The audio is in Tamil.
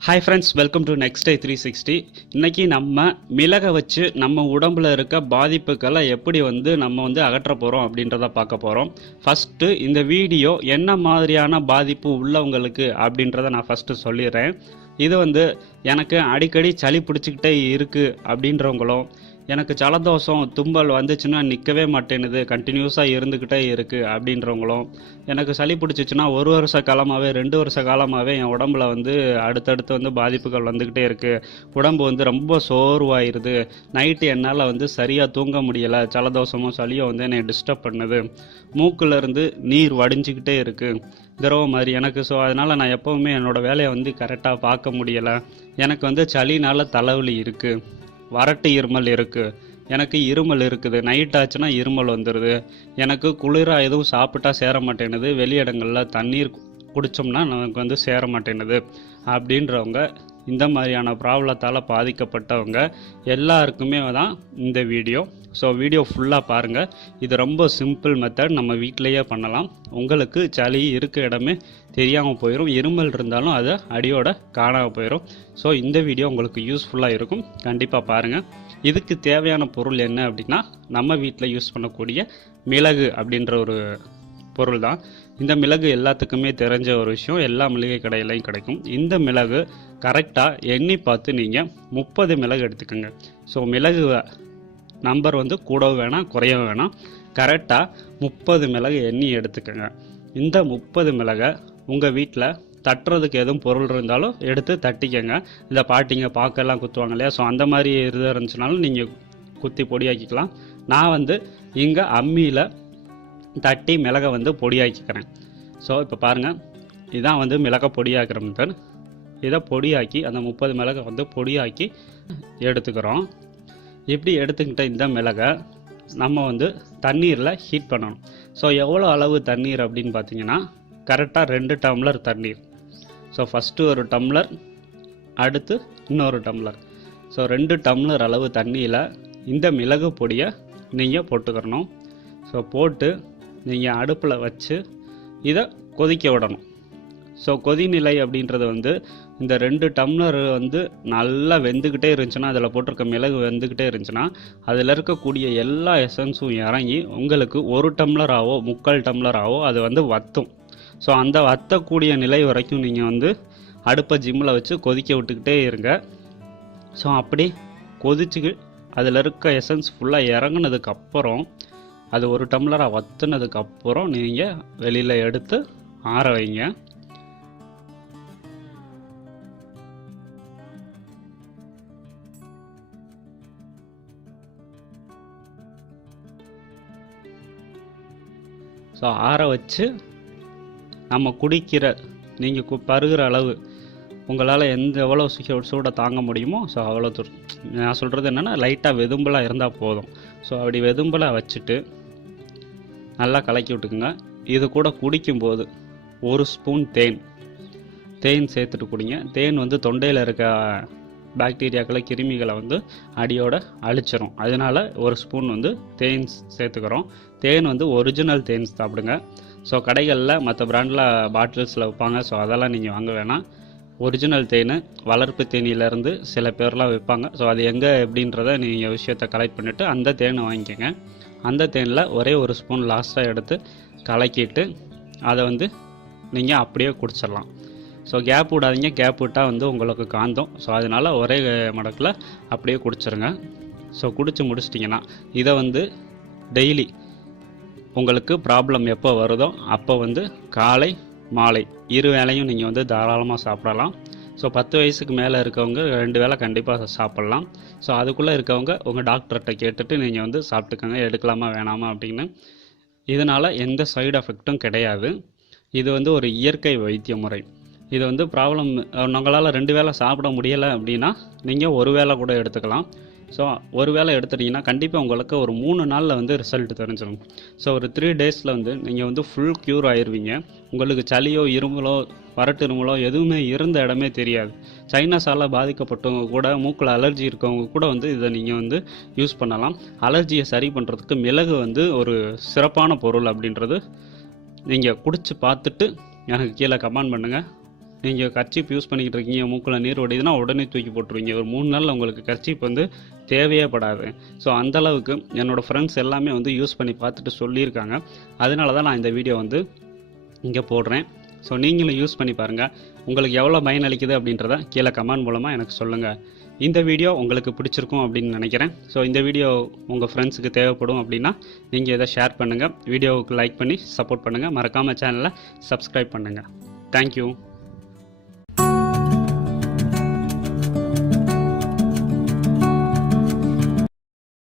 Hi friends, welcome to next day 360. இன்னைக்கு நம்ம மிளகை வச்சு நம்ம உடம்புல இருக்க பாதிப்புகளை எப்படி நம்ம அகற்ற போகிறோம் அப்படின்றத பார்க்க போகிறோம். ஃபஸ்ட்டு இந்த வீடியோ என்ன மாதிரியான பாதிப்பு உள்ளவங்களுக்கு அப்படின்றத நான் ஃபஸ்ட்டு சொல்லிடுறேன். இது எனக்கு அடிக்கடி சளி பிடிச்சிக்கிட்டே இருக்குது அப்படின்றவங்களும், எனக்கு ஜலதோஷம் தும்பல் வந்துச்சுன்னா நிற்கவே மாட்டேனுது, கண்டினியூஸாக இருந்துக்கிட்டே இருக்குது அப்படின்றவங்களும், எனக்கு சளி பிடிச்சிச்சுன்னா 1 வருஷ காலமாகவே 2 வருஷ காலமாகவே என் உடம்புல அடுத்தடுத்து பாதிப்புகள் வந்துக்கிட்டே இருக்குது, உடம்பு ரொம்ப சோர்வாயிருது, நைட்டு என்னால் சரியாக தூங்க முடியலை, ஜலதோஷமும் சளியும் என்னை டிஸ்டர்ப் பண்ணுது, மூக்குலேருந்து நீர் வடிஞ்சிக்கிட்டே இருக்குது திரவம் மாதிரி எனக்கு. ஸோ அதனால் நான் எப்போவுமே என்னோடய வேலையை கரெக்டாக பார்க்க முடியலை, எனக்கு சளினால் தலைவலி இருக்குது, வறட்டு இருமல் இருக்குது, எனக்கு இருமல் இருக்குது, நைட் ஆச்சுன்னா இருமல் வந்துடுது, எனக்கு குளிராக எதுவும் சாப்பிட்டா சேர மாட்டேனுது, வெளியிடங்களில் தண்ணீர் குடித்தோம்னா நமக்கு சேர மாட்டேனுது அப்படின்றவங்க, இந்த மாதிரியான ப்ராப்ளத்தால் பாதிக்கப்பட்டவங்க எல்லாருக்குமே தான் இந்த வீடியோ. ஸோ வீடியோ ஃபுல்லாக பாருங்கள். இது ரொம்ப சிம்பிள் மெத்தட், நம்ம வீட்டிலையே பண்ணலாம். உங்களுக்கு சளி இருக்க இடமே தெரியாமல் போயிடும், இருமல் இருந்தாலும் அது அடியோட காணாமல் போயிடும். ஸோ இந்த வீடியோ உங்களுக்கு யூஸ்ஃபுல்லாக இருக்கும், கண்டிப்பாக பாருங்கள். இதுக்கு தேவையான பொருள் என்ன அப்படின்னா, நம்ம வீட்டில் யூஸ் பண்ணக்கூடிய மிளகு அப்படின்ற ஒரு பொருள் தான். இந்த மிளகு எல்லாத்துக்குமே தெரிஞ்ச ஒரு விஷயம், எல்லா மளிகை கடையிலையும் கிடைக்கும். இந்த மிளகு கரெக்டாக எண்ணி பார்த்து நீங்கள் 30 மிளகு எடுத்துக்கோங்க. ஸோ மிளகு நம்பர் கூடவும் வேணாம் குறையவும் வேணாம், கரெக்டாக 30 மிளகு எண்ணி எடுத்துக்கோங்க. இந்த 30 மிளகை உங்கள் வீட்டில் தட்டுறதுக்கு எதுவும் பொருள் இருந்தாலும் எடுத்து தட்டிக்கங்க. இந்த பாட்டிங்க பாக்கெல்லாம் குத்துவாங்க இல்லையா, ஸோ அந்த மாதிரி இருந்துச்சுனாலும் நீங்கள் குத்தி பொடியாக்கிக்கலாம். நான் இங்கே அம்மியில் தட்டி மிளகை பொடியாக்கிக்கிறேன். ஸோ இப்போ பாருங்கள், இதான் மிளகை பொடியாக்கிற மெத்தட். இதை பொடியாக்கி அந்த 30 மிளகை பொடியாக்கி எடுத்துக்கிறோம். இப்படி எடுத்துக்கிட்ட இந்த மிளகை நம்ம தண்ணீரில் ஹீட் பண்ணணும். ஸோ எவ்வளோ அளவு தண்ணீர் அப்படின்னு பார்த்தீங்கன்னா, கரெக்டாக 2 டம்ளர் தண்ணீர். ஸோ ஃபஸ்ட்டு ஒரு டம்ளர், அடுத்து இன்னொரு டம்ளர். ஸோ 2 டம்ளர் அளவு தண்ணியில் இந்த மிளகு பொடியை நீங்கள் போட்டுக்கிறணும். ஸோ போட்டு நீங்கள் அடுப்பில் வச்சு இதை கொதிக்க விடணும். ஸோ கொதிநிலை அப்படின்றது இந்த 2 டம்ளர் நல்லா வெந்துக்கிட்டே இருந்துச்சுன்னா, அதில் போட்டிருக்க மிளகு வெந்துக்கிட்டே இருந்துச்சுன்னா, அதில் இருக்கக்கூடிய எல்லா எசன்ஸும் இறங்கி உங்களுக்கு 1 டம்ளராகவோ 3/4 டம்ளராகவோ அது வற்றும். ஸோ அந்த வற்றக்கூடிய நிலை வரைக்கும் நீங்கள் அடுப்பை ஜிம்மில் வச்சு கொதிக்க விட்டுக்கிட்டே இருங்க. ஸோ அப்படி கொதிச்சு அதில் இருக்க எசன்ஸ் ஃபுல்லாக இறங்குனதுக்கப்புறம், அது 1 டம்ளராக வற்றுனதுக்கப்புறம் நீங்கள் வெளியில் எடுத்து ஆற வைங்க. ஸோ ஆற வச்சு நம்ம குடிக்கிற, நீங்கள் பருகிற அளவு உங்களால் எவ்வளோ சூடை தாங்க முடியுமோ, ஸோ அவ்வளோ நான் சொல்கிறது என்னென்னா, லைட்டாக வெதும்பலாக இருந்தால் போதும். ஸோ அப்படி வெதும்பலாக வச்சுட்டு நல்லா கலக்கி விட்டுக்குங்க. இது கூட குடிக்கும்போது 1 ஸ்பூன் தேன் சேர்த்துட்டு குடிங்க. தேன் தொண்டையில் இருக்க பாக்டீரியாக்களை கிருமிகளை அடியோட அழிச்சிரும். அதனால் 1 ஸ்பூன் தேன் சேர்த்துக்கிறோம். தேன் ஒரிஜினல் தேன் சாப்பிடுங்க. ஸோ கடைகளில் மற்ற பிராண்டில் பாட்டில்ஸில் வைப்பாங்க, ஸோ அதெல்லாம் நீங்கள் வாங்க வேணாம். ஒரிஜினல் தேன், வளர்ப்பு தேனியிலேருந்து சில பேர்லாம் வைப்பாங்க. ஸோ அது எங்கே எப்படின்றத நீங்கள் விஷயத்தை கலெக்ட் பண்ணிவிட்டு அந்த தேனை வாங்கிக்கோங்க. அந்த தேனில் ஒரே 1 ஸ்பூன் லாஸ்ட்டாக எடுத்து கலக்கிட்டு அதை நீங்கள் அப்படியே குடிச்சிடலாம். ஸோ கேப் விடாதீங்க, கேப் விட்டால் உங்களுக்கு காந்தம். ஸோ அதனால் ஒரே மடக்கில் அப்படியே குடிச்சிருங்க. ஸோ குடிச்சு முடிச்சிட்டிங்கன்னா இதை டெய்லி உங்களுக்கு ப்ராப்ளம் எப்போ வருதோ அப்போ காலை மாலை 2 வேளையும் நீங்கள் தாராளமாக சாப்பிடலாம். ஸோ 10 வயசுக்கு மேலே இருக்கவங்க 2 வேளை கண்டிப்பாக சாப்பிட்லாம். ஸோ அதுக்குள்ளே இருக்கவங்க உங்கள் டாக்டர்கிட்ட கேட்டுட்டு நீங்கள் சாப்பிட்டுக்கோங்க, எடுக்கலாமா வேணாமா அப்படின்னு. இதனால் எந்த சைடு எஃபெக்ட்டும் கிடையாது. இது ஒரு இயற்கை வைத்திய முறை. இது ப்ராப்ளம் உங்களால் 2 வேளை சாப்பிட முடியலை அப்படின்னா நீங்கள் 1 வேளை கூட எடுத்துக்கலாம். ஸோ 1 வேளை எடுத்துட்டிங்கன்னா கண்டிப்பாக உங்களுக்கு ஒரு 3 நாளில் ரிசல்ட் தெரிஞ்சிடும். ஸோ ஒரு 3 டேஸில் நீங்கள் ஃபுல் க்யூர் ஆயிடுவீங்க. உங்களுக்கு சளியோ இருமலோ வறட்டு இருமலோ எதுவுமே இருந்த இடமே தெரியாது. சைனஸால் பாதிக்கப்பட்டவங்க கூட, மூக்கில் அலர்ஜி இருக்கவங்க கூட இதை நீங்கள் யூஸ் பண்ணலாம். அலர்ஜியை சரி பண்ணுறதுக்கு மிளகு ஒரு சிறப்பான பொருள் அப்படின்றது நீங்கள் குடிச்சு பார்த்துட்டு எனக்கு கீழே கமெண்ட் பண்ணுங்கள். நீங்கள் கர்ச்சீப் யூஸ் பண்ணிக்கிட்டு இருக்கீங்க, மூக்கில் நீர் வடியுதுன்னா உடனே தூக்கி போட்டுருவீங்க. ஒரு 3 நாளில் உங்களுக்கு கர்ச்சீப் வந்து தேவையே படாது. ஸோ அந்தளவுக்கு என்னோடய ஃப்ரெண்ட்ஸ் எல்லாமே வந்து யூஸ் பண்ணி பார்த்துட்டு சொல்லியிருக்காங்க. அதனால தான் நான் இந்த வீடியோ வந்து இங்கே போடுறேன். ஸோ நீங்களும் யூஸ் பண்ணி பாருங்கள். உங்களுக்கு எவ்வளோ பயனளிக்குது அப்படின்றத கீழே கமெண்ட் மூலமாக எனக்கு சொல்லுங்கள். இந்த வீடியோ உங்களுக்கு பிடிச்சிருக்கும் அப்படின்னு நினைக்கிறேன். ஸோ இந்த வீடியோ உங்கள் ஃப்ரெண்ட்ஸுக்கு தேவைப்படும் அப்படின்னா நீங்கள் இதை ஷேர் பண்ணுங்கள். வீடியோவுக்கு லைக் பண்ணி சப்போர்ட் பண்ணுங்கள். மறக்காமல் சேனலை சப்ஸ்கிரைப் பண்ணுங்கள். தேங்க்யூ.